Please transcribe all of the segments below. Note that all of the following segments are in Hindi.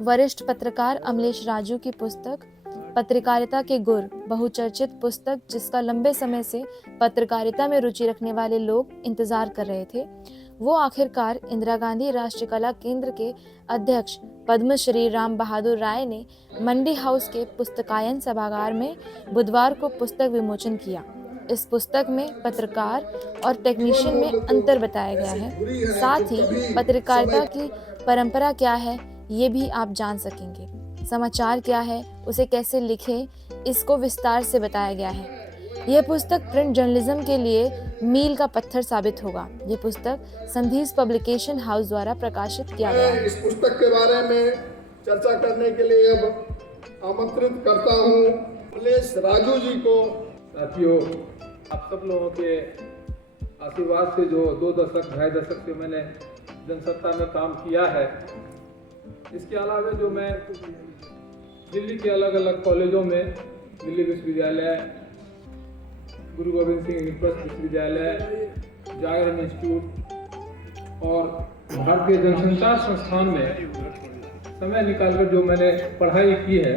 वरिष्ठ पत्रकार अमलेश राजू की पुस्तक पत्रकारिता के गुर, बहुचर्चित पुस्तक जिसका लंबे समय से पत्रकारिता में रुचि रखने वाले लोग इंतजार कर रहे थे, वो आखिरकार इंदिरा गांधी राष्ट्रीय कला केंद्र के अध्यक्ष पद्मश्री राम बहादुर राय ने मंडी हाउस के पुस्तकायन सभागार में बुधवार को पुस्तक विमोचन किया। इस पुस्तक में पत्रकार और टेक्नीशियन में अंतर बताया गया है। साथ ही पत्रकारिता की परंपरा क्या है ये भी आप जान सकेंगे। समाचार क्या है, उसे कैसे लिखें, इसको विस्तार से बताया गया है। यह पुस्तक प्रिंट जर्नलिज्म के लिए मील का पत्थर साबित होगा। ये पुस्तक संधीज पब्लिकेशन हाउस द्वारा प्रकाशित किया गया है। इस पुस्तक के बारे में चर्चा करने के लिए अब आमंत्रित करता हूँ अमलेश राजू जी को। साथियों, आप सब लोगों के आशीर्वाद से जो 2 दशक 2.5 दशक से मैंने जनसत्ता में काम किया है, इसके अलावा जो मैं दिल्ली के अलग अलग कॉलेजों में, दिल्ली विश्वविद्यालय, गुरु गोविंद सिंह विश्वविद्यालय, जागरण इंस्टीट्यूट और भारतीय जनसंचार संस्थान में समय निकालकर जो मैंने पढ़ाई की है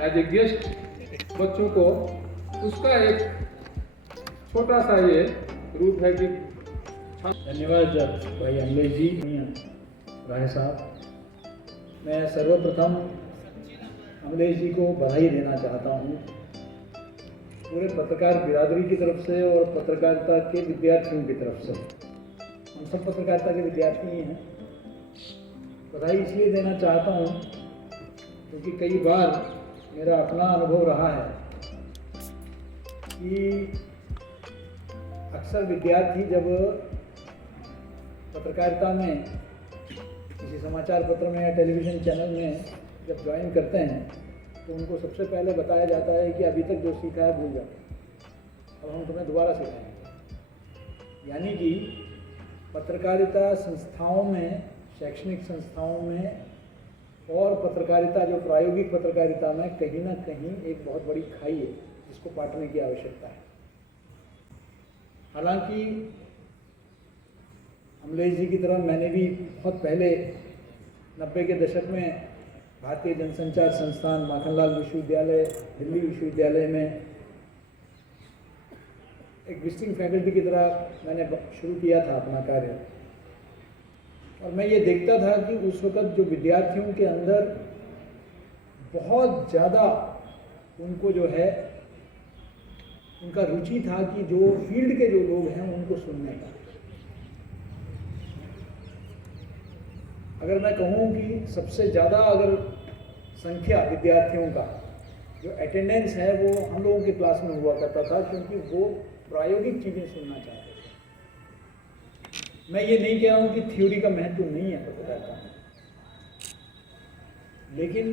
एज ए गेस्ट बच्चों को, उसका एक छोटा सा ये रूप है कि धन्यवाद भाई अमलेश जी, राय साहब। मैं सर्वप्रथम अमलेश जी को बधाई देना चाहता हूँ पूरे पत्रकार बिरादरी की तरफ से और पत्रकारिता के विद्यार्थियों की तरफ से। हम सब पत्रकारिता के विद्यार्थी ही हैं। बधाई इसलिए देना चाहता हूँ क्योंकि कई बार मेरा अपना अनुभव रहा है कि अक्सर विद्यार्थी जब पत्रकारिता में किसी समाचार पत्र में या टेलीविज़न चैनल में जब ज्वाइन करते हैं तो उनको सबसे पहले बताया जाता है कि अभी तक जो सीखा है भूल जाओ, अब हम तुम्हें दोबारा सिखाएंगे। यानी कि पत्रकारिता संस्थाओं में, शैक्षणिक संस्थाओं में और पत्रकारिता जो प्रायोगिक पत्रकारिता में कहीं ना कहीं एक बहुत बड़ी खाई है जिसको पाटने की आवश्यकता है। हालांकि अमलेश जी की तरह मैंने भी बहुत पहले 90 के दशक में भारतीय जनसंचार संस्थान, माखनलाल विश्वविद्यालय, दिल्ली विश्वविद्यालय में एक विजिटिंग फैकल्टी की तरह मैंने शुरू किया था अपना कार्य। और मैं ये देखता था कि उस वक़्त जो विद्यार्थियों के अंदर बहुत ज़्यादा उनको जो है उनका रुचि था कि जो फील्ड के जो लोग हैं उनको सुनने का। अगर मैं कहूँ कि सबसे ज़्यादा अगर संख्या विद्यार्थियों का जो अटेंडेंस है वो हम लोगों के क्लास में हुआ करता था, क्योंकि वो प्रायोगिक चीज़ें सुनना चाहते थे। मैं ये नहीं कह रहा हूँ कि थ्योरी का महत्व नहीं है पत्रकारिता में, लेकिन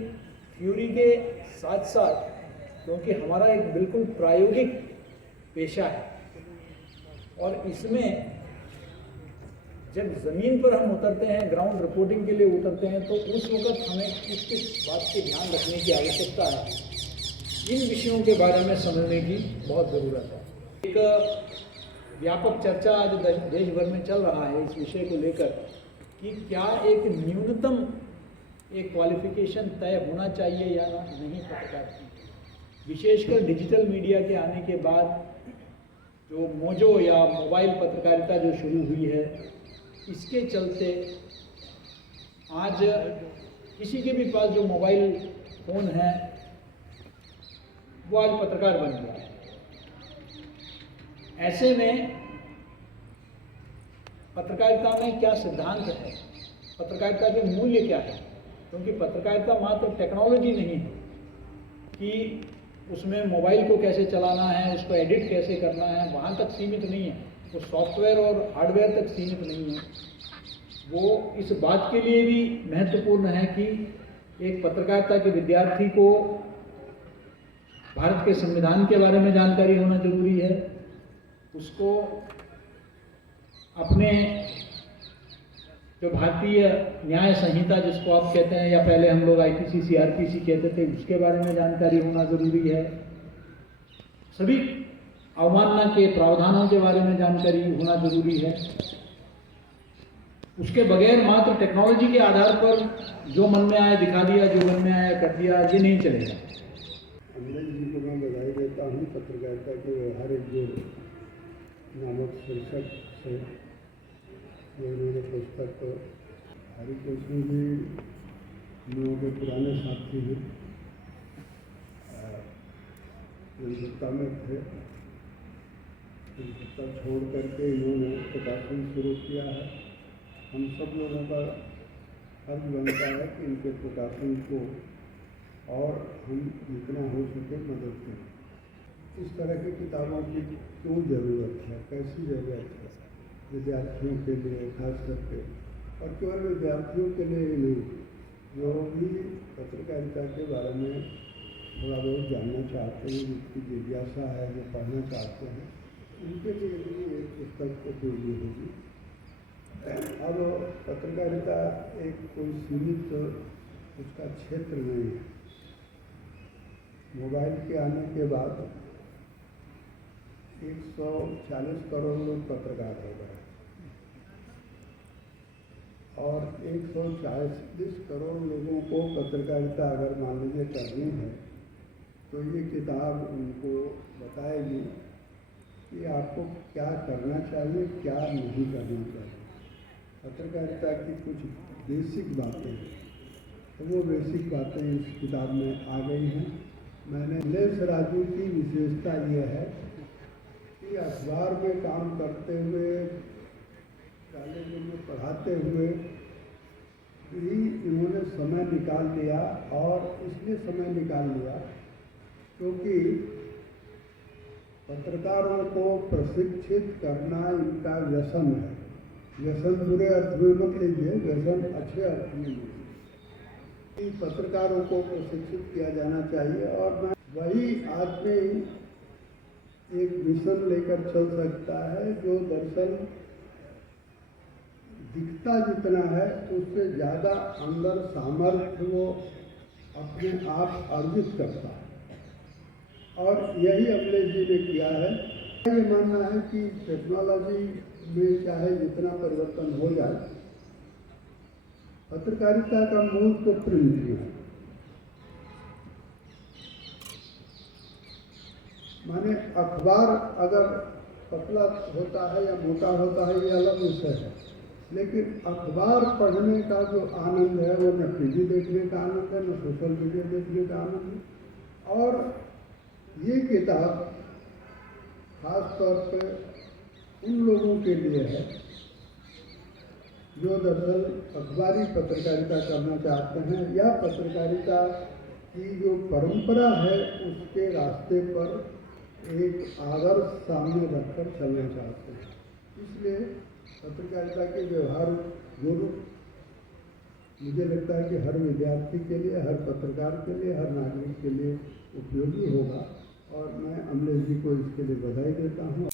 थ्योरी के साथ साथ क्योंकि हमारा एक बिल्कुल प्रायोगिक पेशा है और इसमें जब ज़मीन पर हम उतरते हैं, ग्राउंड रिपोर्टिंग के लिए उतरते हैं, तो उस वक्त हमें किस बात के ध्यान रखने की आवश्यकता है, इन विषयों के बारे में समझने की बहुत ज़रूरत है। एक व्यापक चर्चा आज देश भर में चल रहा है इस विषय को लेकर कि क्या एक न्यूनतम एक क्वालिफिकेशन तय होना चाहिए या नहीं पत्रकार की। विशेषकर डिजिटल मीडिया के आने के बाद जो मोजो या मोबाइल पत्रकारिता जो शुरू हुई है, इसके चलते आज किसी के भी पास जो मोबाइल फ़ोन है वो आज पत्रकार बन गया है। ऐसे में पत्रकारिता में क्या सिद्धांत है, पत्रकारिता के मूल्य क्या है, क्योंकि पत्रकारिता मात्र टेक्नोलॉजी नहीं है कि उसमें मोबाइल को कैसे चलाना है, उसको एडिट कैसे करना है, वहाँ तक सीमित नहीं है, वो सॉफ्टवेयर और हार्डवेयर तक सीमित नहीं है। वो इस बात के लिए भी महत्वपूर्ण है कि एक पत्रकारिता के विद्यार्थी को भारत के संविधान के बारे में जानकारी होना जरूरी है, उसको अपने जो भारतीय न्याय संहिता जिसको आप कहते हैं, या पहले हम लोग आईपीसी सीआरपीसी कहते थे, उसके बारे में जानकारी होना जरूरी है। सभी अवमानना के प्रावधानों के बारे में जानकारी होना जरूरी है। उसके बगैर मात्र टेक्नोलॉजी के आधार पर जो मन में आया दिखा दिया, जो मन में आया कर दिया, ये नहीं चलेगा। अमलेश जी को मैं बधाई देता हूँ पत्रकारिता के व्यवहारिक गुण नामक शीर्षक से जो उन्होंने पुस्तक हरिकृष्ण जी हम लोगों के पुराने साथी हैं, जनसत्ता में थे। जनसत्ता छोड़ करके इन्होंने प्रकाशन शुरू किया है। हम सब लोगों का फर्ज बनता है कि इनके प्रकाशन को और हम जितना हो सके मदद करें। इस तरह की किताबों की क्यों ज़रूरत है, कैसी ज़रूरत है विद्यार्थियों के लिए खास करके, और केवल विद्यार्थियों के लिए ही नहीं, जो भी पत्रकारिता के बारे में थोड़ा बहुत जानना चाहते हैं, जिसकी जिज्ञासा है, जो पढ़ना चाहते हैं, उनके लिए भी एक पुस्तक उपयोगी होगी। अब पत्रकारिता एक कोई सीमित उसका क्षेत्र नहीं है। मोबाइल के आने के बाद 140 करोड़ लोग पत्रकार हो गए और 140 करोड़ लोगों को पत्रकारिता अगर मान लीजिए करनी है तो ये किताब उनको बताएगी कि आपको क्या करना चाहिए, क्या नहीं करना चाहिए। पत्रकारिता की कुछ बेसिक बातें हैं, तो वो बेसिक बातें इस किताब में आ गई हैं। मैंने अमलेश राजू की विशेषता ये है कि अखबार में काम करते हुए, कॉलेजों में पढ़ाते हुए भी इन्होंने समय निकाल लिया, और इसलिए समय निकाल लिया क्योंकि पत्रकारों को प्रशिक्षित करना इनका व्यसन है। व्यसन बुरे अर्थ में मत लीजिए, व्यसन अच्छे अर्थ में लीजिए। पत्रकारों को प्रशिक्षित किया जाना चाहिए, और मैं वही आदमी एक मिशन लेकर चल सकता है जो दरअसल दिखता जितना है उससे ज़्यादा अंदर सामर्थ्य वो अपने आप अर्जित करता है, और यही अमलेश जी ने किया है। ये मानना है कि टेक्नोलॉजी में चाहे जितना परिवर्तन हो जाए, पत्रकारिता का मूल तो प्रिंट है। माने अखबार अगर पतला होता है या मोटा होता है ये अलग विषय है, लेकिन अखबार पढ़ने का जो आनंद है वो न टीवी देखने का आनंद है, न सोशल मीडिया देखने का आनंद है। और ये किताब खास तौर पे उन लोगों के लिए है जो दरअसल अखबारी पत्रकारिता करना चाहते हैं या पत्रकारिता की जो परंपरा है उसके रास्ते पर एक आदर्श सामने रखकर चलना चाहते हैं। इसलिए पत्रकारिता के व्यवहार गुण मुझे लगता है कि हर विद्यार्थी के लिए, हर पत्रकार के लिए, हर नागरिक के लिए उपयोगी होगा, और मैं अमलेश जी को इसके लिए बधाई देता हूँ।